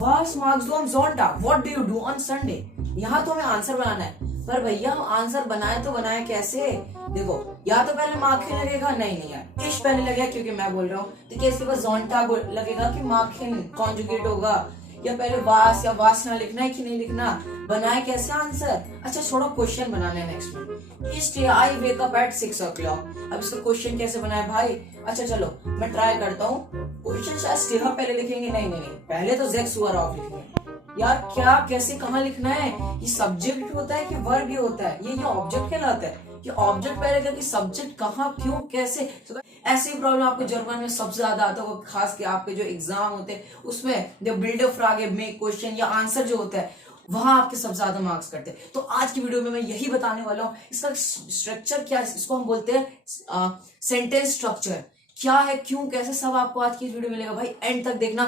पास मार्क्स दो हम जोंटा, what do you do on Sunday. यहाँ तो हमें आंसर बनाना है, पर भैया हम आंसर बनाए तो बनाए कैसे। देखो, या तो पहले मार्किन लगेगा, नहीं यार इश पहले लगेगा क्योंकि मैं बोल रहा हूँ, तो क्या इसके पास जोंटा लगेगा कि मार्किन कॉन्जुगेट होगा, या पहले वास या वासना लिखना है कि नहीं लिखना, बनाए कैसे आंसर। अच्छा छोड़ो, क्वेश्चन बनाने नेक्स्ट में। इस day I wake up at 6 o'clock। अब इसका क्वेश्चन कैसे बनाए भाई। अच्छा चलो मैं ट्राई करता हूँ। क्वेश्चन शायद स्टेहा पहले लिखेंगे, नहीं पहले तो जेक्स हुआ ऑफ लिखेंगे। यार क्या कैसे कहाँ लिखना है, ये सब्जेक्ट होता है कि वर्ब भी होता है, ये ऑब्जेक्ट कहलाता है कि ऑब्जेक्ट पहले क्या कि सब्जेक्ट कहाँ क्यों कैसे। ऐसी प्रॉब्लम आपको जर्मन में सबसे ज्यादा आता है, खास के आपके जो एग्जाम होते हैं उसमें जो बिल्ड ऑफ फ्रागे मेक क्वेश्चन या आंसर जो होता है वहां आपके सबसे ज्यादा मार्क्स करते हैं। तो आज की वीडियो में मैं यही बताने वाला हूँ, इसका स्ट्रक्चर क्या है, इसको हम बोलते हैं सेंटेंस स्ट्रक्चर क्या है, क्यों कैसे, सब आपको आज की इस वीडियो में मिलेगा भाई। एंड तक देखना,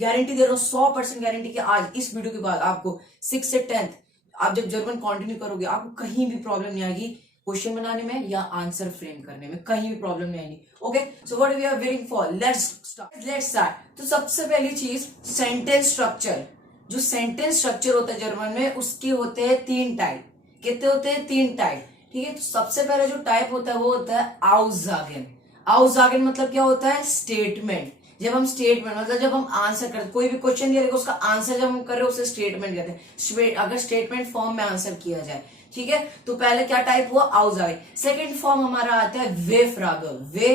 गारंटी दे रहा हूँ 100% गारंटी कि आज इस वीडियो के बाद आपको 6 से 10th आप जब जर्मन कंटिन्यू करोगे आपको कहीं भी प्रॉब्लम नहीं आएगी, क्वेश्चन बनाने में या आंसर फ्रेम करने में कहीं भी प्रॉब्लम नहीं आएगी। Okay, so what we are waiting for, let's start. तो सबसे पहली चीज सेंटेंस स्ट्रक्चर। जो सेंटेंस स्ट्रक्चर होता है जर्मन में उसके होते हैं 3 टाइप। कितने होते हैं? 3 टाइप। ठीक है, तो सबसे पहले जो टाइप होता है वो होता है आउसजागेन। आउसजागेन मतलब क्या होता है? स्टेटमेंट। जब हम स्टेटमेंट मतलब जब हम आंसर करते, कोई भी क्वेश्चन दिया रहेगा उसका आंसर जब हम कर रहे हैं उसे स्टेटमेंट कहते हैं, अगर स्टेटमेंट फॉर्म में आंसर किया जाए। ठीक है, तो पहले क्या टाइप हुआ? आउसजागेन। सेकंड फॉर्म हमारा आता है वे फ्राग। वे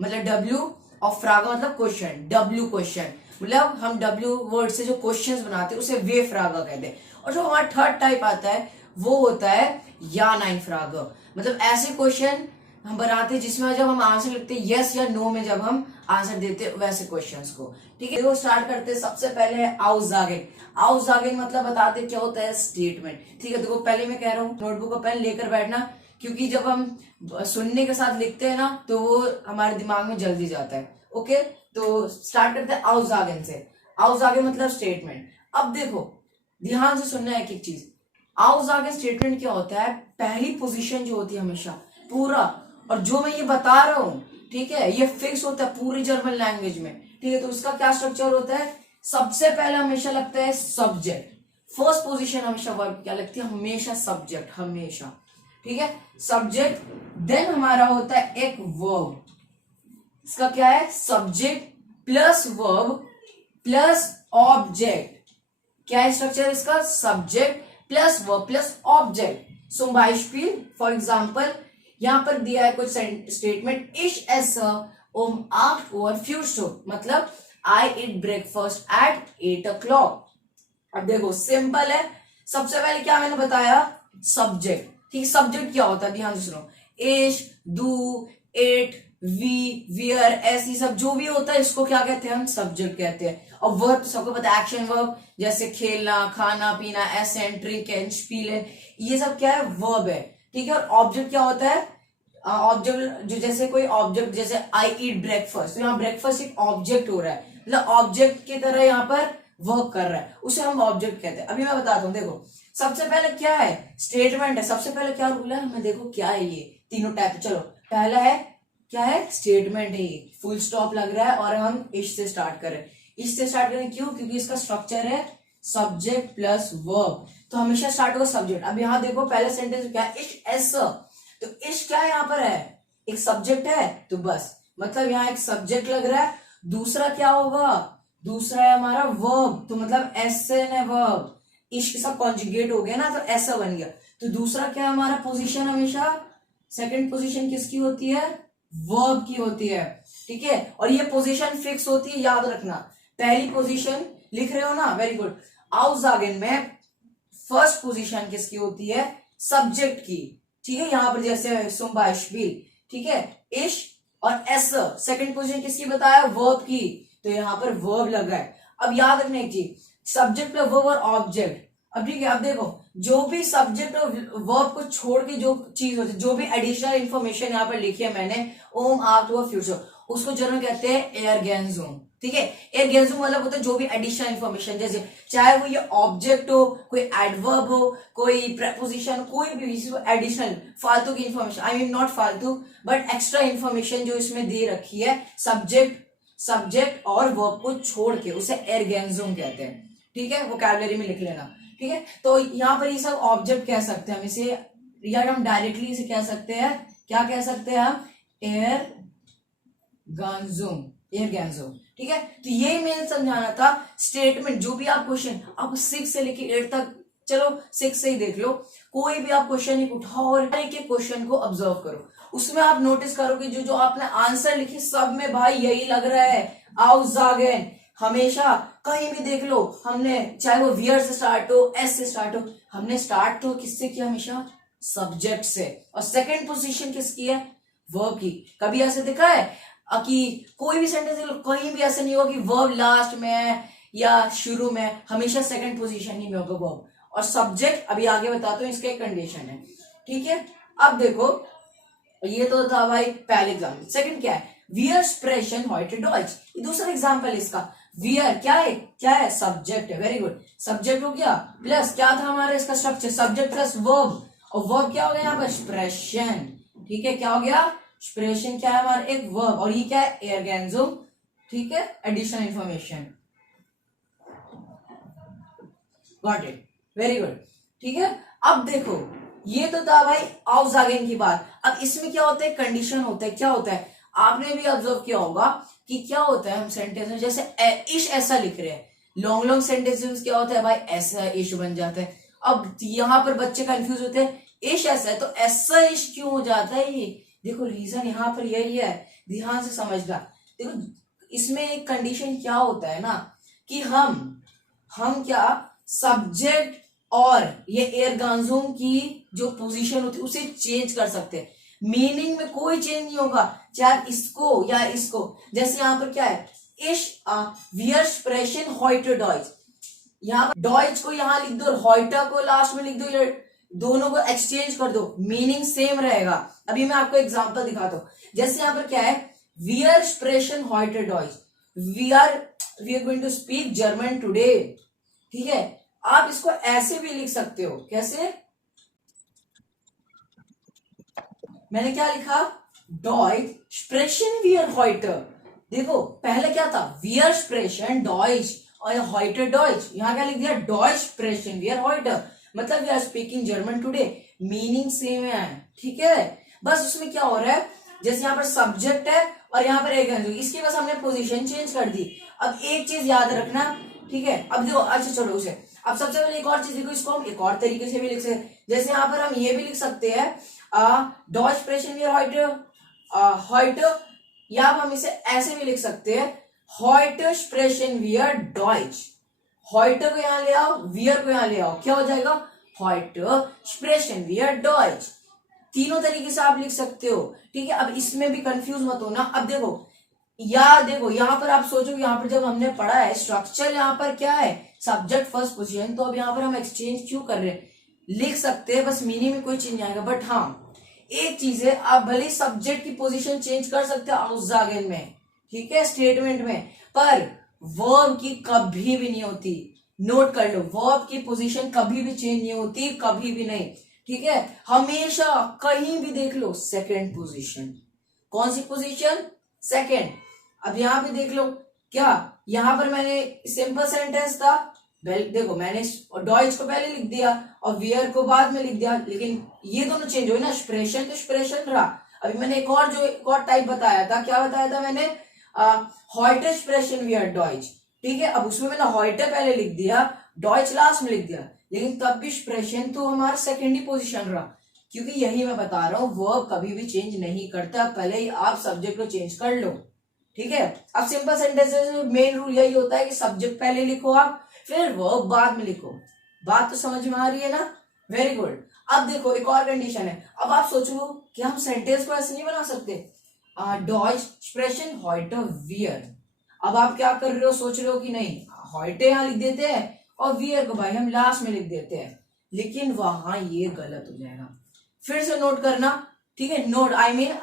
मतलब डब्ल्यू और फ्राग मतलब क्वेश्चन, डब्ल्यू क्वेश्चन मतलब हम डब्ल्यू वर्ड से जो क्वेश्चंस बनाते हैं उसे वे फ्रागा कहते हैं। और जो हमारा थर्ड टाइप आता है वो होता है या नाइन फ्रागा, मतलब ऐसे क्वेश्चन हम बनाते हैं जिसमें जब हम आंसर लिखते हैं यस या नो में जब हम आंसर देते हैं वैसे क्वेश्चंस को। ठीक है, देखो स्टार्ट करते हैं। सबसे पहले है आउसजागेन। आउसजागेन मतलब बताते क्या होता है? स्टेटमेंट। ठीक है, देखो पहले मैं कह रहा हूँ नोटबुक और पेन लेकर बैठना, क्योंकि जब हम सुनने के साथ लिखते हैं ना तो वो हमारे दिमाग में जल्दी जाता है। ओके, तो स्टार्ट करते हैं आउसजागेन से। आउसजागेन मतलब स्टेटमेंट। अब देखो ध्यान से सुनना है एक एक चीज। आउसजागेन स्टेटमेंट क्या होता है? पहली पोजीशन जो होती है हमेशा पूरा, और जो मैं ये बता रहा हूं ठीक है ये फिक्स होता है पूरी जर्मन लैंग्वेज में। ठीक है, तो इसका क्या स्ट्रक्चर होता है? सबसे पहले हमेशा लगता है सब्जेक्ट। फर्स्ट पोजीशन हमेशा वर्ब क्या लगती है? हमेशा सब्जेक्ट, हमेशा। ठीक है, सब्जेक्ट। देन हमारा होता है एक वर्ब। इसका क्या है? Subject plus verb plus object. क्या है स्ट्रक्चर इसका? Subject plus verb plus object. zum Beispiel for example यहां पर दिया है कुछ statement. Ich esse um 8 Uhr Frühstück, मतलब I eat breakfast at 8 o'clock। अब देखो सिंपल है, सबसे पहले क्या मैंने बताया? सब्जेक्ट। ठीक, सब्जेक्ट क्या होता है ध्यान से सुनो। ich, du, it, we, wir, ऐसी सब जो भी होता है इसको क्या कहते हैं? हम सब्जेक्ट कहते हैं। और वर्ब तो सबको पता है, एक्शन वर्ब जैसे खेलना, खाना पीना, एसेंट, ड्रिंक एंड स्पीलें, ये सब क्या है? वर्ब है। ठीक है, और ऑब्जेक्ट क्या होता है? ऑब्जेक्ट जो जैसे कोई ऑब्जेक्ट जैसे आई ईट ब्रेकफास्ट, तो यहाँ ब्रेकफास्ट एक ऑब्जेक्ट हो रहा है, मतलब ऑब्जेक्ट की तरह यहाँ पर वर्क कर रहा है, उसे हम ऑब्जेक्ट कहते हैं। अभी मैं बताता हूँ, देखो सबसे पहले क्या है? स्टेटमेंट है। सबसे पहले क्या रूल है हमें देखो क्या है, ये तीनों टाइप। चलो पहला है क्या है? स्टेटमेंट है, ये फुल स्टॉप लग रहा है और हम इश से स्टार्ट कर रहे हैं। इश से स्टार्ट करें क्यों? क्योंकि इसका स्ट्रक्चर है सब्जेक्ट प्लस वर्ब, तो हमेशा स्टार्ट होगा सब्जेक्ट। अब यहाँ देखो पहले सेंटेंस क्या है? इश एस, तो इश क्या है यहाँ पर? है एक सब्जेक्ट है, तो बस मतलब यहाँ एक सब्जेक्ट लग रहा है। दूसरा क्या होगा? दूसरा है हमारा वर्ब, तो मतलब एस है वर्ब, इश के साथ कॉन्जुगेट हो गया ना तो ऐसा बन गया। तो दूसरा क्या है हमारा? पोजीशन हमेशा सेकंड पोजीशन किसकी होती है? वर्ब की होती है। ठीक है, और ये पोजीशन फिक्स होती है, याद रखना। पहली पोजीशन लिख रहे हो ना, वेरी गुड। आउसजागेन में फर्स्ट पोजीशन किसकी होती है? सब्जेक्ट की। ठीक है, यहां पर जैसे zum Beispiel, ठीक है, इश और एस। सेकंड पोजीशन किसकी बताया? वर्ब की, तो यहां पर वर्ब लगा है। अब याद रखना एक चीज, सब्जेक्ट प्लस वर्ब और ऑब्जेक्ट। अब ठीक है, अब देखो जो भी सब्जेक्ट और वर्ब को छोड़ के जो चीज होती है, जो भी एडिशनल इंफॉर्मेशन यहाँ पर लिखी है मैंने, ओम आप टू फ्यूचर, उसको जर्मन कहते हैं एयरगेंजुम। ठीक है, एयरगेंजुम मतलब होता है जो भी एडिशनल इंफॉर्मेशन, जैसे चाहे वो ये ऑब्जेक्ट हो, कोई एडवर्ब हो, कोई प्रेपोजिशन, कोई भी एडिशनल फालतू की इंफॉर्मेशन, आई मीन नॉट फालतू बट एक्स्ट्रा इंफॉर्मेशन जो इसमें दे रखी है सब्जेक्ट और वर्ब को छोड़ के, उसे एयरगेंजुम कहते हैं। ठीक है, वोकैबुलरी में लिख लेना। ठीक है, तो यहाँ पर ये सब ऑब्जेक्ट कह सकते हैं हम इसे, या हम डायरेक्टली इसे कह सकते हैं, क्या कह सकते हैं हम, एयर गन्जुम, एयर गैंजुम। ठीक है, तो ये मैंने समझाना था स्टेटमेंट। जो भी आप क्वेश्चन, आप 6 से लेके 8 तक, चलो 6 से ही देख लो, कोई भी आप क्वेश्चन एक उठाओ और एक एक क्वेश्चन को ऑब्जर्व करो, उसमें आप नोटिस करोगे जो जो आपने आंसर लिखे सब में भाई यही लग रहा है, aussagen। हमेशा कहीं भी देख लो, हमने चाहे वो वियर से स्टार्ट हो, एस से स्टार्ट हो, हमने स्टार्ट तो किससे किया, हमेशा सब्जेक्ट से, और सेकंड पोजीशन किसकी है, वर्ब की। कभी ऐसे दिखा है कि कोई भी सेंटेंस देख लो, कहीं भी ऐसा नहीं होगा कि वर्ब लास्ट में है या शुरू में, हमेशा सेकंड पोजीशन ही में होगा वर्ब। और सब्जेक्ट अभी आगे बताता हूं, इसका एक कंडीशन है। ठीक है, अब देखो ये तो था भाई पहले एग्जाम्पल। सेकंड क्या है, वियर स्प्रेशन heute Deutsch, ये दूसरा एग्जाम्पल इसका। वियर क्या है, क्या है, सब्जेक्ट है, वेरी गुड, सब्जेक्ट हो गया, प्लस क्या था हमारा इसका स्ट्रक्चर, सब्जेक्ट प्लस वर्ब, और वर्ब क्या हो गया यहाँ पर, स्प्रेशन। ठीक है, क्या हो गया, स्प्रेशन क्या है हमारा, एक वर्ब, और ये क्या है, एयर गैंजुम। ठीक है, additional information, got it, very good. ठीक है, अब देखो ये तो था भाई aussagen की बात। अब इसमें क्या होता है, कंडीशन होता है, क्या होता है, आपने भी ऑब्जर्व किया होगा कि क्या होता है, हम सेंटेंस में जैसे इश ऐसा लिख रहे हैं, लॉन्ग लॉन्ग सेंटेंसेस क्या होता है भाई, ऐसा इश बन जाता है। अब यहाँ पर बच्चे कंफ्यूज होते हैं, इश ऐसा है तो ऐसा इश क्यों हो जाता है, ये देखो रीजन यहाँ पर यही है, ध्यान से समझना। देखो इसमें एक कंडीशन क्या होता है ना, कि हम क्या सब्जेक्ट और ये एयर गन्जुम की जो पोजीशन होती है उसे चेंज कर सकते हैं, मीनिंग में कोई चेंज नहीं होगा, चाहे इसको या इसको। जैसे यहाँ पर क्या है, इश वियर स्प्रेशन heute Deutsch, यहाँ पर डॉइच को यहाँ लिख दो और heute को लास्ट में लिख दो, या दोनों को एक्सचेंज कर दो, मीनिंग सेम रहेगा। अभी मैं आपको एग्जांपल दिखाता हूँ। जैसे यहाँ पर क्या है, वियर स्प्रेशन heute Deutsch, we are going to speak German today. ठीक है, आप इसको ऐसे भी लिख सकते हो, कैसे, मैंने क्या लिखा, डॉइच स्प्रेशन वियर heute। देखो पहले क्या था, वियर स्प्रेशन डॉइच और heute Deutsch, यहां क्या लिख दिया, डॉइच स्प्रेशन वियर heute, मतलब we are speaking German today, meaning same है। ठीक है, बस उसमें क्या हो रहा है, जैसे यहाँ पर सब्जेक्ट है और यहाँ पर एक है, इसकी बस हमने पोजीशन चेंज कर दी। अब एक चीज याद रखना, ठीक है, अब देखो, अच्छा चलो उसे, अब सबसे पहले एक और चीज देखो, इसको हम एक और तरीके से भी लिख सकते हैं। जैसे यहाँ पर हम ये भी लिख सकते हैं, डॉइच स्प्रेशन वियर heute, या हम इसे ऐसे भी लिख सकते हैं, heute स्प्रेशन वियर डॉइच। heute को यहाँ ले आओ, वियर को यहाँ ले आओ, क्या हो जाएगा, heute स्प्रेशन वियर डॉइच। तीनों तरीके से आप लिख सकते हो। ठीक है, अब इसमें भी कंफ्यूज मत होना। अब देखो यहाँ पर आप सोचो, यहाँ पर जब हमने पढ़ा है स्ट्रक्चर, यहाँ पर क्या है, सब्जेक्ट फर्स्ट पोजीशन, तो अब यहाँ पर हम एक्सचेंज क्यों कर रहे हैं, लिख सकते हैं, बस मीनिंग में कोई चेंज नहीं आएगा। बट हाँ एक चीज है, आप भले सब्जेक्ट की पोजीशन चेंज कर सकते हो aussagen में, ठीक है, स्टेटमेंट में, पर वर्ब की कभी भी नहीं होती। नोट कर लो, वर्ब की पोजीशन कभी भी चेंज नहीं होती, कभी भी नहीं। ठीक है, हमेशा कहीं भी देख लो सेकंड पोजीशन। कौन सी पोजीशन, सेकंड। अब यहां भी देख लो, क्या यहां पर मैंने सिंपल सेंटेंस था, देखो मैंने डॉइच को पहले लिख दिया और वियर को बाद में लिख दिया, लेकिन ये दोनों चेंज हुए ना, स्प्रेशन तो स्प्रेशन रहा। अभी मैंने एक और टाइप बताया था, क्या बताया था मैंने, heute स्प्रेशन वियर डॉइच। ठीक है, अब उसमें मैंने heute पहले लिख दिया, डॉइच लास्ट में लिख दिया, लेकिन तब भी स्प्रेशन तो हमारा सेकेंड ही पोजीशन रहा, क्योंकि यही मैं बता रहा हूं, वर्ब कभी भी चेंज नहीं करता, पहले ही आप सब्जेक्ट को चेंज कर लो। ठीक है, अब सिंपल सेंटेंसेस में मेन रूल यही होता है कि सब्जेक्ट पहले लिखो आप, फिर वर्ब बाद में लिखो। बात तो समझ में आ रही है ना, वेरी गुड। अब देखो एक और कंडीशन है। अब आप सोचो कि हम सेंटेंस को ऐसे नहीं बना सकते, डॉइच स्प्रेशन heute वियर। अब आप क्या कर रहे हो, सोच रहे हो कि नहीं heute यहां लिख देते हैं और वियर को भाई हम लास्ट में लिख देते हैं, लेकिन वहां ये गलत हो जाएगा। फिर से नोट करना, ठीक है, नोट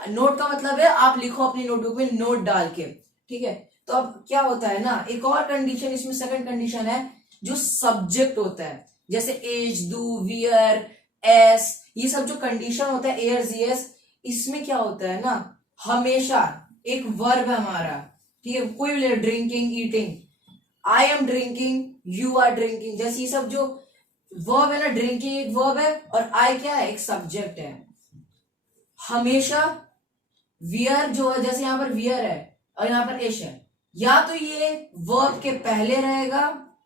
नोट का मतलब है आप लिखो अपनी नोटबुक में नोट डाल के। ठीक है, तो अब क्या होता है ना, एक और कंडीशन इसमें, सेकंड कंडीशन है जो सब्जेक्ट होता है, जैसे एज, डू, वियर, एस, ये सब जो कंडीशन होता है, एयर, जीएस, इसमें क्या होता है ना, हमेशा एक वर्ब है हमारा। ठीक है, कोई भी ले, drinking, eating, I am drinking, you are drinking, जैसे ये सब जो वर्ब है ना, ड्रिंकिंग एक वर्ब है और आई क्या है, एक सब्जेक्ट है। हमेशा वियर जो है, जैसे यहां पर वियर है और यहां पर इश है, या तो ये वर्ब के पहले रहेगा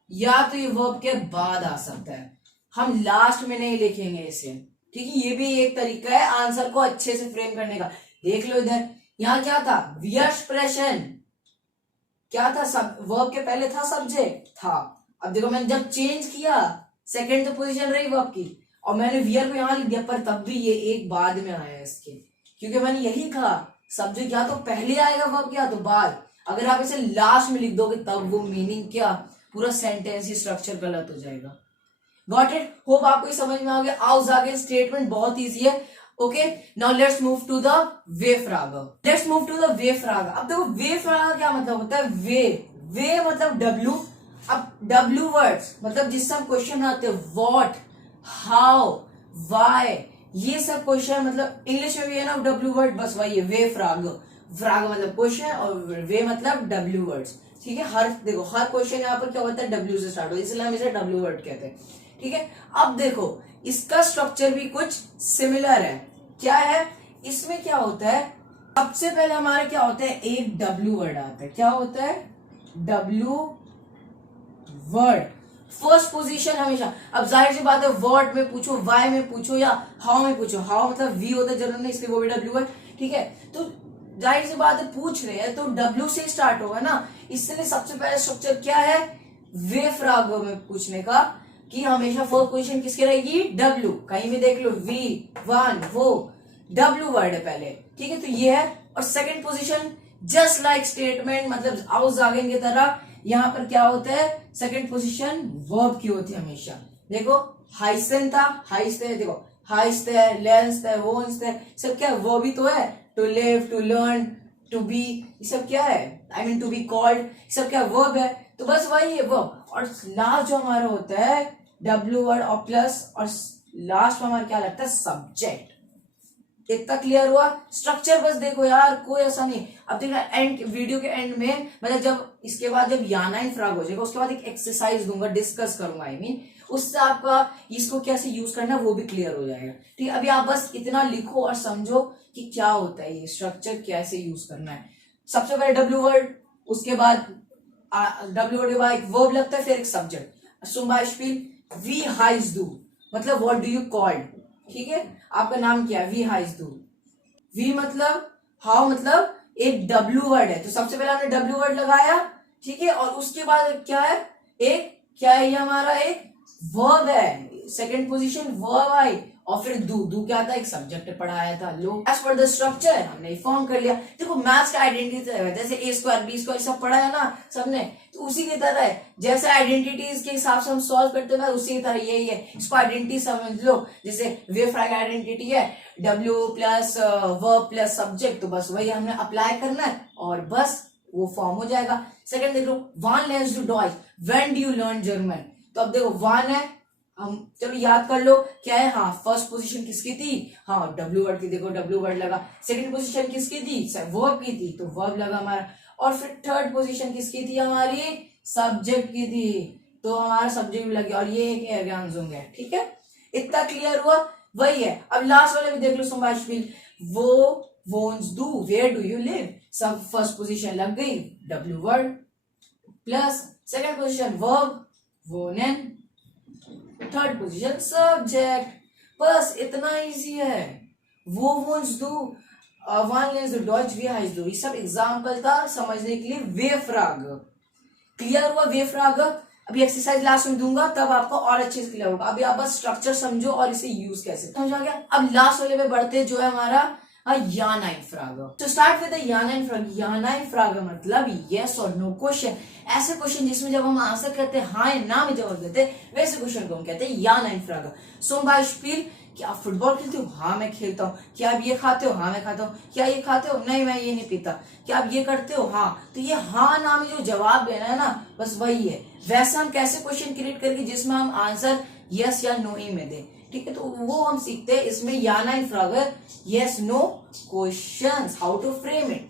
या तो ये वर्ब के बाद आ सकता है। हम लास्ट में नहीं लिखेंगे इसे, ठीक है। ये भी एक तरीका है आंसर को अच्छे से फ्रेम करने का। देख लो इधर, यहां क्या था, वियर्सप्रेशन क्या था, सब वर्ब के पहले था, सब्जेक्ट था। अब देखो मैंने जब चेंज किया, सेकंड तो पोजीशन रही वर्ब की, और मैंने वियर को यहां लिख दिया, पर तब भी ये एक बाद में आया इसके, क्योंकि मैंने यही कहा सब्जेक्ट या तो पहले आएगा वर्ब या तो बाद। अगर आप इसे लास्ट में लिख दोगे तब वो मीनिंग क्या, पूरा सेंटेंस ही स्ट्रक्चर गलत हो जाएगा। Got it? होप आपको ये समझ में आ गया। आओ आगे, स्टेटमेंट बहुत इजी है। Okay, now let's move to the वे फ्राग। लेट्स मूव टू द वे फ्राग। अब देखो वे फ्राग क्या मतलब होता है, वे मतलब डब्ल्यू। अब डब्ल्यू वर्ड्स मतलब जिससे हम क्वेश्चन बनाते हैं, व्हाट, हाउ, व्हाई, ये सब क्वेश्चन मतलब इंग्लिश में भी है ना डब्ल्यू वर्ड, बस वही है वे फ्राग। फ्राग मतलब क्वेश्चन और वे मतलब डब्ल्यू वर्ड्स, ठीक है। हर देखो हर क्वेश्चन यहाँ पर क्या होता है, डब्ल्यू से स्टार्ट होता है, इसलिए हम इसे डब्ल्यू वर्ड कहते हैं, ठीक है। अब देखो इसका स्ट्रक्चर भी कुछ सिमिलर है। क्या है, इसमें क्या होता है, सबसे पहले हमारा क्या होता है, एक डब्ल्यू वर्ड आता है। क्या होता है, डब्ल्यू वर्ड फर्स्ट पोजीशन हमेशा। अब जाहिर सी बात है, वर्ड में पूछो, वाई में पूछो या हाउ में पूछो, हाउ मतलब वी होता है जनरल में, इसलिए वो भी डब्ल्यू है, ठीक है। तो जाहिर सी बात है पूछ रहे हैं तो डब्ल्यू से स्टार्ट होगा ना, इसलिए सबसे पहले स्ट्रक्चर क्या है, वे फ्राग में पूछने का, कि हमेशा फर्स्ट पोजीशन किसकी रहेगी, डब्ल्यू। कहीं भी देख लो, वी, वन, वो डब्ल्यू वर्ड है पहले, ठीक है। तो ये है। और second position just like statement, मतलब आओ जागेन की तरह, यहां पर क्या होता है, सेकंड पोजीशन वर्ब की होती है हमेशा। देखो हाइसन था, हाइस्ट है, देखो हाइस्ट है, लेंस है, वोन्स है, सब क्या है, वर्ब ही तो है। To live, to learn, to be, ये सब क्या है, I mean to be called, सब क्या वर्ब है। तो बस वही है वर्ब। और लास्ट जो हमारा होता है डब्ल्यू वर्ड और प्लस, और लास्ट में हमारा क्या लगता है, सब्जेक्ट। इतना क्लियर हुआ। स्ट्रक्चर बस देखो यार, कोई ऐसा नहीं। अब देखना एंड, वीडियो के एंड में, मतलब जब इसके बाद जब यानाइन फ्राग हो जाएगा उसके बाद एक एक्सरसाइज दूंगा, डिस्कस करूंगा, आई मीन उससे आपका इसको कैसे यूज करना है वो भी क्लियर हो जाएगा, ठीक है। अभी आप बस इतना लिखो और समझो कि क्या होता है ये स्ट्रक्चर, कैसे यूज करना है। सबसे पहले डब्ल्यू वर्ड, उसके बाद डब्ल्यू वर्ड के बाद एक वर्ब लगता है, फिर एक सब्जेक्ट। zum Beispiel वी हाइज दू, मतलब व्हाट डू यू कॉल्ड, ठीक है। आपका नाम क्या है, वी हाइज दू। वी मतलब हाउ, मतलब एक डब्ल्यू वर्ड है, तो सबसे पहले हमने डब्ल्यू वर्ड लगाया, ठीक है। और उसके बाद क्या है, एक क्या है, ये हमारा एक वर्ब है, सेकंड पोजीशन वर्ब आई, और फिर दू क्या था, एक सब्जेक्ट पढ़ाया था। लो एज पर द स्ट्रक्चर हमने फॉर्म कर लिया। देखो मैथ्स का आइडेंटिटी है, जैसे ए स्क्वायर बी स्क्वायर सब पढ़ा है ना सबने, तो उसी की तरह है। जैसे आइडेंटिटीज के हिसाब से हम सॉल्व करते हैं उसी की तरह यही है। इसको आइडेंटिटी समझ लो, जैसे वे फ्राग आइडेंटिटी है, W plus verb plus subject, तो बस वही हमने अप्लाई करना है और बस वो फॉर्म हो जाएगा। सेकंड देख लो, वान लर्न्स टू डॉइच, when do you learn German. तो अब देखो वान है, हम चलो याद कर लो क्या है, हाँ फर्स्ट पोजीशन किसकी थी, हाँ डब्ल्यू वर्ड की, देखो डब्ल्यू वर्ड लगा। सेकंड पोजीशन किसकी थी, वर्ब की थी, तो वर्ब लगा हमारा। और फिर थर्ड पोजीशन किसकी थी हमारी, सब्जेक्ट की थी, तो हमारा सब्जेक्ट भी लगे। और ये एक एर्गान्जुम है, ठीक है। इतना क्लियर हुआ, वही है। अब लास्ट वाले भी देख लो, zum Beispiel वो वोन्स डू, वेयर डू यू लिव, सब फर्स्ट पोजीशन लग गई, W word plus second position verb, वोनेन, थर्ड पोजीशन सब्जेक्ट। बस इतना इजी है। वो वोन्स डू, वन लेंस डू, डॉइच वी हाइज डू, ये सब एग्जांपल था समझने के लिए वे फ्राग। क्लियर हुआ वे फ्राग। अभी एक्सरसाइज लास्ट में दूंगा तब आपको और अच्छे से क्लियर होगा। अभी आप बस स्ट्रक्चर समझो और इसे यूज कैसे, समझ आ गया। अब लास्ट वाले पे बढ़ते जो है हमारा यानाइन फ्राग। तो स्टार्ट विद यानाइन फ्राग। यानाइन फ्राग मतलब यस और नो क्वेश्चन। ऐसे क्वेश्चन जिसमें जब हम आंसर करते हैं हाँ या ना में जवाब देते, वैसे क्वेश्चन को हम कहते हैं यानाइन फ्राग। zum Beispiel, क्या आप फुटबॉल खेलते हो, हाँ मैं खेलता हूँ। क्या आप ये खाते हो, हाँ मैं खाता हूँ। क्या ये खाते हो, नहीं मैं ये नहीं पीता। क्या आप ये करते हो, हाँ। तो ये हाँ ना में जो जवाब देना है ना, बस वही है। वैसे हम कैसे क्वेश्चन क्रिएट करके जिसमें हम आंसर यस या नो ही में दें, ठीक है। तो वो हम सीखते हैं इसमें यानाइन फ्राग, yes no questions, how to frame it.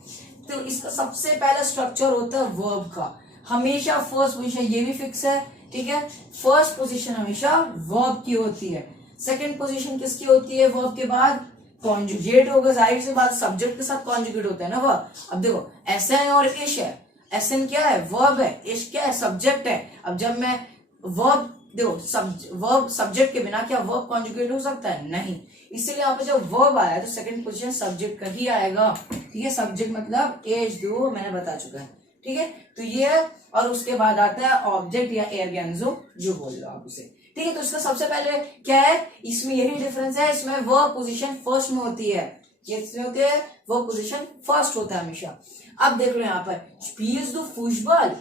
तो इसका सबसे पहला स्ट्रक्चर होता है वर्ब का, हमेशा फर्स्ट पोजीशन, ये भी फिक्स है ठीक है। फर्स्ट पोजीशन हमेशा वर्ब की होती है, सेकंड पोजीशन किसकी होती है, वर्ब के बाद कॉन्जुगेट होगा, जाहिर सी बात सब्जेक्ट के साथ कॉन्जुगेट होता है ना वर्ब। अब देखो एसएन और इश है, एसएन क्या है, वर्ब है, इश क्या है, सब्जेक्ट है। अब जब मैं वर्ब देखो वर्ब सब्जेक्ट के बिना क्या वर्ब कॉन्जुगेट हो सकता है, नहीं। इसीलिए यहाँ पे जब वर्ब आया तो सेकंड पोजीशन सब्जेक्ट का ही आएगा, ठीक है। सब्जेक्ट मतलब एज दो मैंने बता चुका है, ठीक है। तो ये और उसके बाद आता है ऑब्जेक्ट या एर्गेन्जो जो बोल लो आप उसे, ठीक है। तो इसका सबसे पहले क्या है, इसमें यही डिफरेंस है, इसमें वर्ब पोजीशन फर्स्ट में होती है, ये इसमें होती है वर्ब पोजीशन फर्स्ट होता है हमेशा। अब देख लो यहाँ पर स्पील्स दो football,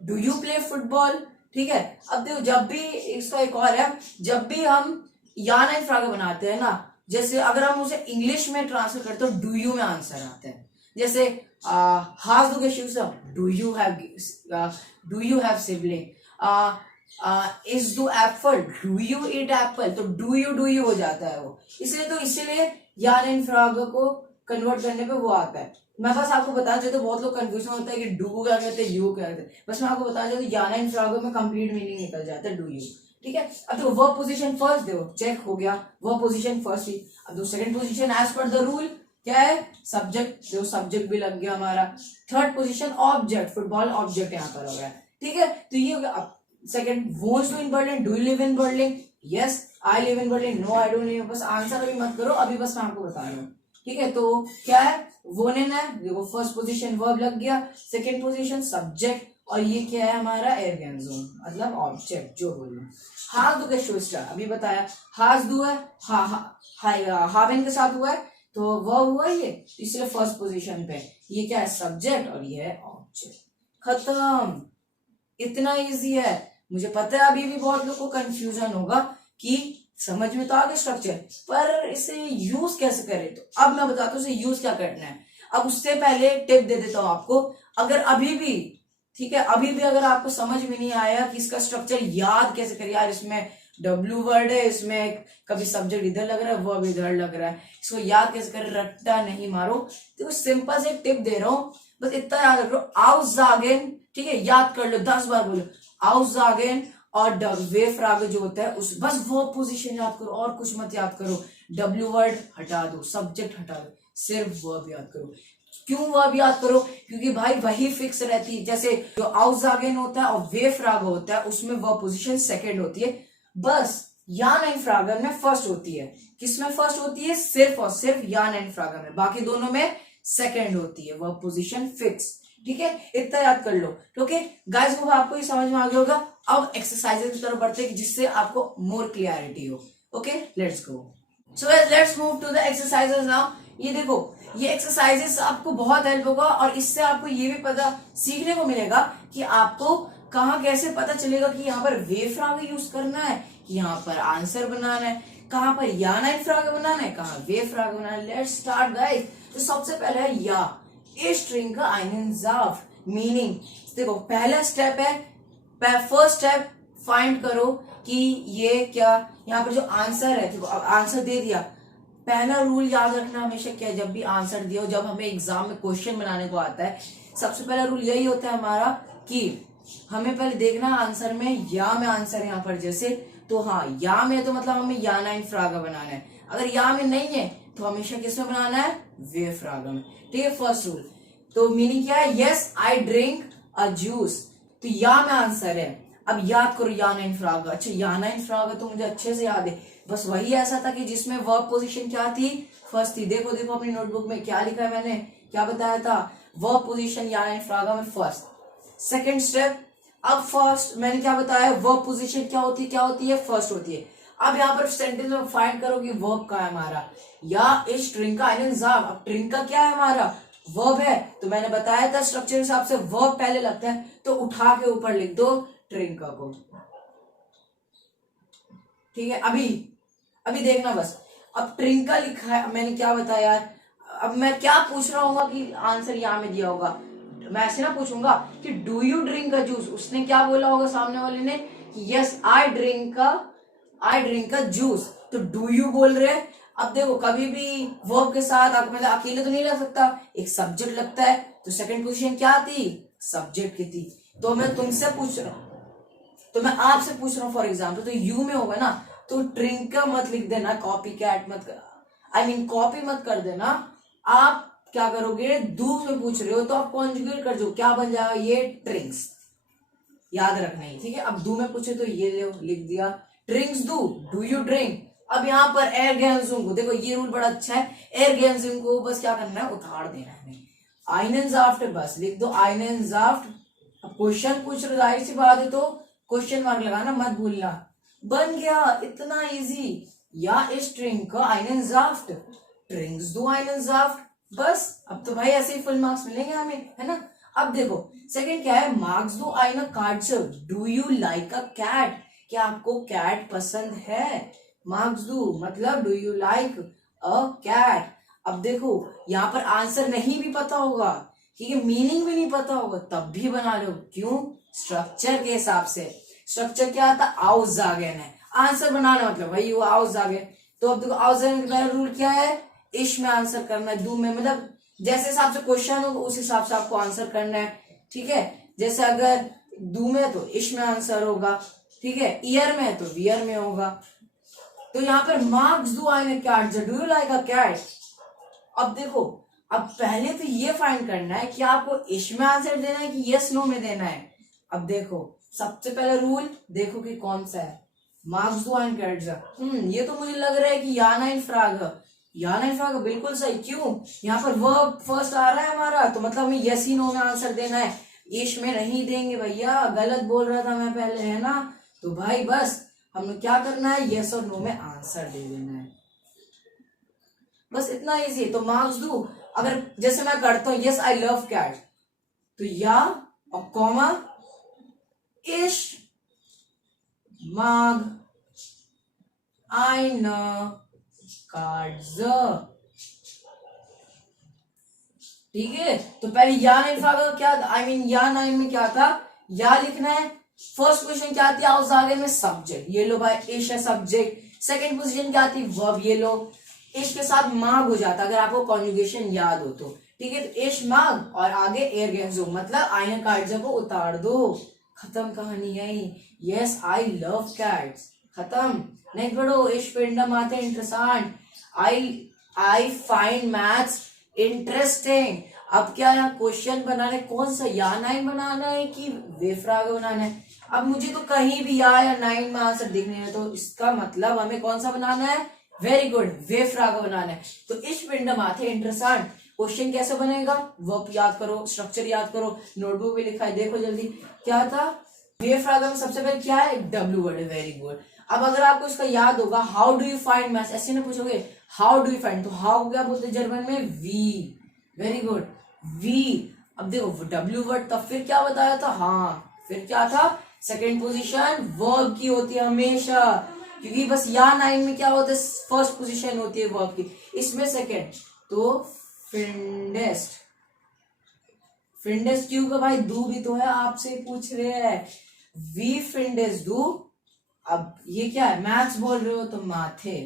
do you play football, ठीक है। अब देखो जब भी इसका एक और है, जब भी हम या नहीं फ्रागे बनाते हैं ना, जैसे अगर हम उसे इंग्लिश में ट्रांसलेट करते हो डू यू में आंसर आते हैं। जैसे हाज दो के शूज, डू यू हैव सिबलिंग, इज दो एप्पल, डू यू ईट एप्पल, तो डू यू हो जाता है वो, इसीलिए या नहीं फ्रागे को कन्वर्ट करने पे वो आता है। मैं बस आपको बता देता हूँ, बहुत लोग कंफ्यूजन होता है कि डू क्या कहते हैं, यू क्या कहते हैं, बस मैं आपको बता देता हूँ याना इन फ्रागो में कंप्लीट मीनिंग निकल जाता है डू यू, ठीक है। अब तो वर्ब पोजीशन फर्स्ट देखो चेक हो गया, वर्ब पोजीशन फर्स्ट ही। अब तो second position as per the rule क्या है, सब्जेक्ट, जो सब्जेक्ट भी लग गया हमारा। Third position object, football object यहाँ पर हो गया, ठीक है। तो ये हो गया। सेकंड वॉन्ट्स टू इन Berlin, do you live in Berlin, yes I live in Berlin, no I don't live, बस आंसर अभी मत करो, अभी बस मैं आपको बता रहा हूँ, ठीक है। तो क्या है, वोनेन है, देखो फर्स्ट पोजीशन वर्ब लग गया, सेकंड पोजीशन सब्जेक्ट, और ये क्या है हमारा एर्गेन्जो मतलब ऑब्जेक्ट जो बोल लो। हाज दो के शोस्टा अभी बताया, हाज दो है, हावेन के साथ हुआ है तो वर्ब हुआ ये, इसलिए फर्स्ट पोजीशन पे ये क्या है, सब्जेक्ट, और ये है ऑब्जेक्ट। खत्म, इतना इजी है। मुझे पता है अभी भी बहुत लोग को कंफ्यूजन होगा कि समझ में तो आ गया स्ट्रक्चर, पर इसे यूज कैसे करें, तो अब मैं बताता हूँ इसे यूज क्या करना है। अब उससे पहले टिप दे देता हूँ आपको, अगर अभी भी, ठीक है, अभी भी अगर आपको समझ में नहीं आया कि इसका स्ट्रक्चर याद कैसे करें, यार इसमें डब्ल्यू वर्ड है, इसमें कभी सब्जेक्ट इधर लग रहा है वर्ब इधर लग रहा है, इसको याद कैसे करें, रट्टा नहीं मारो। तो सिंपल से टिप दे रहा हूँ, बस इतना याद रखो, आउज़ागेन, ठीक है, याद कर लो 10 बार बोलो आउज़ागेन, और वे फ्रागे जो होता है उस बस वो पोजीशन याद करो और कुछ मत याद करो, डब्ल्यू वर्ड हटा दो, सब्जेक्ट हटा दो, सिर्फ वर्ब याद करो। क्यों वर्ब याद करो, क्योंकि भाई वही फिक्स रहती है। जैसे जो आउज़ागेन होता है और वे फ्रागे होता है उसमें वर्ब पोजीशन सेकंड होती है, बस या नहीं फ्रागे में फर्स्ट होती है। किसमें फर्स्ट होती है, सिर्फ और सिर्फ या नहीं फ्रागे में, बाकी दोनों में सेकंड होती है वर्ब पोजीशन फिक्स, ठीक है। इतना याद कर लो, ओके गाइस, को आपको ये समझ में आ गया होगा। अब एक्सरसाइजेस की तरफ बढ़ते हैं जिससे आपको मोर क्लियरिटी हो, okay let's go. So let's move to the exercises now. ये देखो ये एक्सरसाइजेस आपको बहुत हेल्प होगा, और इससे आपको ये भी पता सीखने को मिलेगा कि आपको कहाँ कैसे पता चलेगा कि यहाँ पर वे फ्रागे यूज करना है, कि यहाँ पर आंसर बनाना है, कहाँ पर या नहीं फ्रागे बनाना है, कहाँ वे फ्रागे बनाना है। Let's start guys. तो सबसे पहले है या, स्ट्रिंग का आइनजाफ मीनिंग। देखो पहला स्टेप है, फर्स्ट स्टेप फाइंड करो कि ये क्या, यहाँ पर जो आंसर है, देखो अब आंसर दे दिया। पहला रूल याद रखना हमेशा क्या है, जब भी आंसर दिया हो, जब हमें एग्जाम में क्वेश्चन बनाने को आता है, सबसे पहला रूल यही होता है हमारा कि हमें पहले देखना आंसर में या में आंसर है यहाँ पर, जैसे तो हाँ या में तो मतलब हमें या नाइन फ्रागा बनाना है, अगर या में नहीं है तो हमेशा किस में बनाना है, वे फ्रागा में, ठीक है। फर्स्ट रूल तो मीनिंग क्या है, yes I drink a juice, तो या में आंसर है। अब याद करो या नाइन फ्रागा, अच्छा या नाइन फ्रागा तो मुझे अच्छे से याद है, बस वही ऐसा था कि जिसमें वर्ब पोजीशन क्या थी, फर्स्ट थी। देखो देखो अपनी नोटबुक में क्या लिखा है, मैंने क्या बताया था, वर्ब पोजीशन या नाइन फ्रागा में फर्स्ट। सेकंड स्टेप, अब फर्स्ट मैंने क्या बताया, वर्ब पोजीशन क्या होती है, फर्स्ट होती है। अब यहाँ पर सेंटेंस में फाइंड करो कि वर्ब का है हमारा, या इस ट्रिंक का आइनजाम। अब ट्रिंक का क्या है हमारा, वर्ब है, तो मैंने बताया था स्ट्रक्चर हिसाब से वर्ब पहले लगता है, तो उठा के ऊपर लिख दो ट्रिंका को, ठीक है। अभी देखना बस, अब ट्रिंका लिखा है, मैंने क्या बताया यार, अब मैं क्या पूछ रहा हूँ कि आंसर यहाँ में दिया होगा, मैं ऐसे ना पूछूंगा कि do you drink a juice, उसने क्या बोला होगा सामने वाले ने कि yes I drink a juice, तो डू यू बोल रहे हैं। अब देखो कभी भी वर्ब के साथ मतलब अकेले तो नहीं लग सकता, एक सब्जेक्ट लगता है, तो सेकंड पोजीशन क्या थी, सब्जेक्ट की थी। तो मैं तुमसे पूछ रहा हूँ, तो मैं आपसे पूछ रहा हूँ फॉर एग्जाम्पल, तो यू में होगा ना, तो ट्रिंकर मत लिख देना, कॉपी कैट मत कर, आई मीन कॉपी मत कर देना। आप क्या करोगे, डू में पूछ रहे हो तो आप कॉन्जुगेट कर दो, क्या बन जाएगा, ये ट्रिंक्स, याद रखना है, ठीक है। अब डू में पूछे तो ये लिख दिया, ड्रिंक्स डू यू ड्रिंक। अब यहाँ पर एयर गेंजुम को देखो, ये रूल बड़ा अच्छा है, एयर गेंजुम को बस क्या करना है, उतार देना है हमें, आइनन जाफ्ट बस लिख दो, आइनन जाफ्ट। अब क्वेश्चन पूछ रहे, जाहिर सी बात है तो क्वेश्चन मार्क लगाना मत भूलना। बन गया, इतना इजी, या इस ड्रिंक आइनन जाफ्ट, ड्रिंक्स डू आइनन जाफ्ट, बस। अब तो भाई ऐसे ही फुल मार्क्स मिलेंगे हमें, है ना। अब देखो सेकंड क्या है, मार्क्स डू आई न कार्ड, do you like a cat, क्या आपको कैट पसंद है, मार्क्स डू मतलब do you like a cat. अब देखो यहाँ पर आंसर नहीं भी पता होगा, ठीक है, मीनिंग भी नहीं पता होगा, तब भी बना लो, क्यों, स्ट्रक्चर के हिसाब से। स्ट्रक्चर क्या था, आउस जागेन है, आंसर बनाना मतलब वही हुआ आउस जागेन। तो अब देखो आउस जागेन का पहला रूल क्या है, इश में आंसर करना है, डू में मतलब जैसे हिसाब से क्वेश्चन होगा उस हिसाब से आपको आंसर करना है, ठीक है। जैसे अगर डू में तो इश में आंसर होगा, ठीक है, ईयर में तो वियर में होगा। तो यहाँ पर मार्क्स डू आई कैट, do you like a cat. अब देखो, अब पहले तो ये फाइंड करना है कि आपको इश में आंसर देना है कि यस नो में देना है। अब देखो सबसे पहले रूल देखो कि कौन सा है, मार्क्स डू आई कैट, ये तो मुझे लग रहा है कि याना इन फ्राग, याना इन फ्राग बिल्कुल सही, क्यों, यहाँ पर वर्ब फर्स्ट आ रहा है हमारा, तो मतलब हमें यस ही नो में आंसर देना है, इश में नहीं देंगे भैया, गलत बोल रहा था मैं पहले, है ना। तो भाई बस हमें क्या करना है, यस और नो में आंसर दे देना है, बस इतना इजी। तो मार्क्स डू, अगर जैसे मैं करता हूं यस आई लव कैट, तो या और कॉमा इश माग आई न कार्ड्स, ठीक है। तो पहले या नहीं था क्या, आई मीन या नाइन में क्या था, या लिखना है। फर्स्ट क्वेश्चन क्या थी, आउस आगे में सब्जेक्ट, ये लो भाई इश है सब्जेक्ट। सेकंड पोजीशन क्या थी, वर्ब, ये लो इश के साथ माग हो जाता अगर आपको कॉन्जुगेशन याद हो तो, ठीक है। तो इश माग और आगे एयर गेंजो, मतलब आयन कार्ड को उतार दो, खत्म कहानी यही, यस आई लव कैट्स, खत्म। नेक्स्ट बढ़ो, इश पिंडम आते इंटरेस्टेंट, आई फाइंड मैथ्स इंटरेस्टिंग। अब क्या यहाँ क्वेश्चन बनाना है, कौन सा, या नाइन बनाना है कि वेफ्राग बनाना है। अब मुझे तो कहीं भी या नाइन में आंसर दिखने है, तो इसका मतलब हमें कौन सा बनाना है, वेरी गुड, वेफ्राग बनाना है। तो इस पिंडम आते इंटरेस्टेंट, क्वेश्चन कैसे बनेगा, वर्ब याद करो, स्ट्रक्चर याद करो, नोटबुक में लिखा है, देखो जल्दी क्या था, वेफ्राग में सबसे पहले क्या है, डब्ल्यू वर्ड है, वेरी गुड। अब अगर आपको इसका याद होगा, how do you find maths, ऐसे ना पूछोगे हाउ डू यू फाइंड, तो हाउ क्या बोलते हैं जर्मन में, वी, वेरी गुड, वी। अब देखो डब्ल्यू वर्ड, तब फिर क्या बताया था, हाँ फिर क्या था, सेकेंड पोजीशन वर्ब की होती है हमेशा, क्योंकि बस या नाइन में क्या होता है, फर्स्ट पोजीशन होती है वर्ब की, इसमें सेकेंड। तो फिंडेस्ट, फिंडेस्ट क्यों का भाई, दू भी तो है, आपसे पूछ रहे हैं, वी फिंडेस्ट डू। अब ये क्या है, मैथ्स बोल रहे हो तो माथे,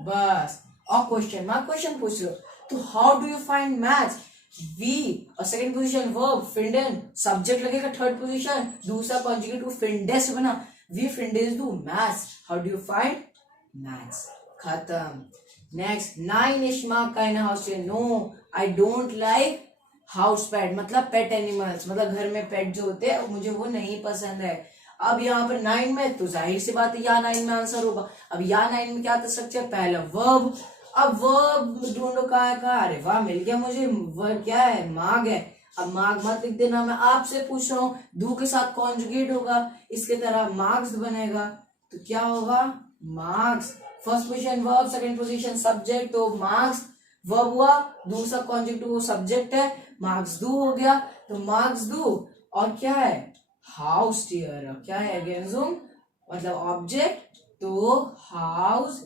बस, और क्वेश्चन मार्क, क्वेश्चन पूछ रहे हो तो how do you find maths, वी और सेकंड पोजीशन वर्ब, फिंडन सब्जेक्ट लगेगा, थर्ड पोजीशन दूसरा कॉन्जुगेट फिंडेस्ट बना, वी फिंडेस्ट डू मैथ्स, how do you find maths, खत्म। नेक्स्ट, नाइन इश मार्क काइंड हाउस, no I don't like house pet, मतलब पेट एनिमल्स, मतलब घर में पेट जो होते हैं मुझे वो नहीं पसंद है। अब यहाँ पर नाइन में तो जाहिर सी बात है या नाइन में आंसर होगा। अब या नाइन में क्या था स्ट्रक्चर, पहला वर्ब, अब वर्ब ढूंढो कहा, अरे वाह मिल गया मुझे, वर्ब क्या है, माग है। अब माग मत लिख देना, मैं आपसे पूछ रहा हूँ, डू के साथ कॉन्जुगेट होगा, इसके तरह मार्क्स बनेगा, तो क्या होगा, marks, first position verb, second position subject, तो मार्क्स वर्ब हुआ, दूसरा कॉन्जुगेट वो सब्जेक्ट है, मार्क्स डू हो गया, तो मार्क्स डू, और क्या है, हाउस टीयर, क्या है अगेंजुम मतलब ऑब्जेक्ट, तो हाउस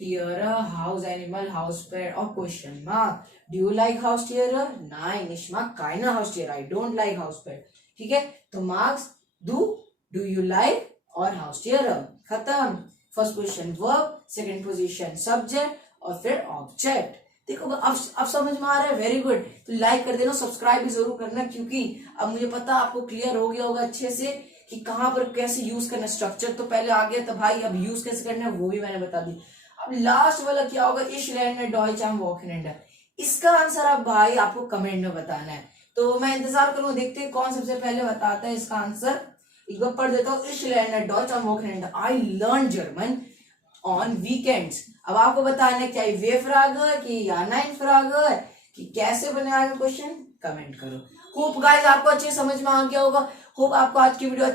टीयर, हाउस एनिमल, हाउस पेट, और question mark, do you like हाउस टीयर, नाइन इश मार्क काइना हाउस टीयर, I don't like house pet, ठीक है। तो मार्क्स डू यू लाइक और हाउस टीयर, खत्म। First question verb, second position subject, और फिर ऑब्जेक्ट। देखो अब समझ में आ रहा है, वेरी गुड। तो लाइक कर देना, सब्सक्राइब भी जरूर करना, क्योंकि अब मुझे पता आपको क्लियर हो गया होगा अच्छे से कि कहाँ पर कैसे यूज करना, स्ट्रक्चर तो पहले आ गया था भाई, अब यूज कैसे करना है वो भी मैंने बता दी। अब लास्ट वाला क्या होगा, इश लैंड डॉइच एम वॉकिनेंडर, इसका आंसर आप भाई आपको कमेंट में बताना है। तो मैं इंतजार करूंगा, देखते हैं कौन सबसे पहले बताता है इसका आंसर। एक बार पढ़ देता हूँ, इश लैंड डॉइच एम वॉकिनेंडर, I learn German on weekends. अब आपको बताना है क्या वे फ्रागर कि या नाइन फ्रागर, कि कैसे बनाएगा क्वेश्चन, कमेंट करो। होप गाइस आपको अच्छे समझ में आ गया होगा। होप आपको आज की वीडियो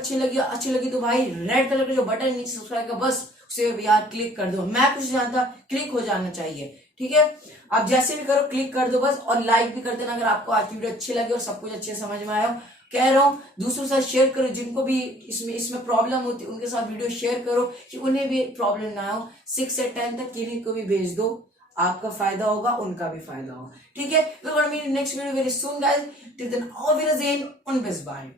अच्छी लगी तो भाई रेड कलर का जो बटन नीचे सब्सक्राइब का बस उसे यार क्लिक कर दो। मैं कुछ जानता, क्लिक हो जाना चाहिए, ठीक है। आप जैसे भी करो क्लिक कर दो बस, और लाइक भी कर देना अगर आपको आज की वीडियो अच्छी लगी और सब कुछ अच्छे समझ में आया। कह रहा हूँ दूसरों के साथ शेयर करो, जिनको भी इसमें प्रॉब्लम होती है उनके साथ वीडियो शेयर करो कि उन्हें भी प्रॉब्लम ना हो। 6 से 10 तक किन्हीं को भी भेज दो, आपका फायदा होगा, उनका भी फायदा होगा, ठीक है। Next video very soon guys, till then auf Wiedersehen und bis bald।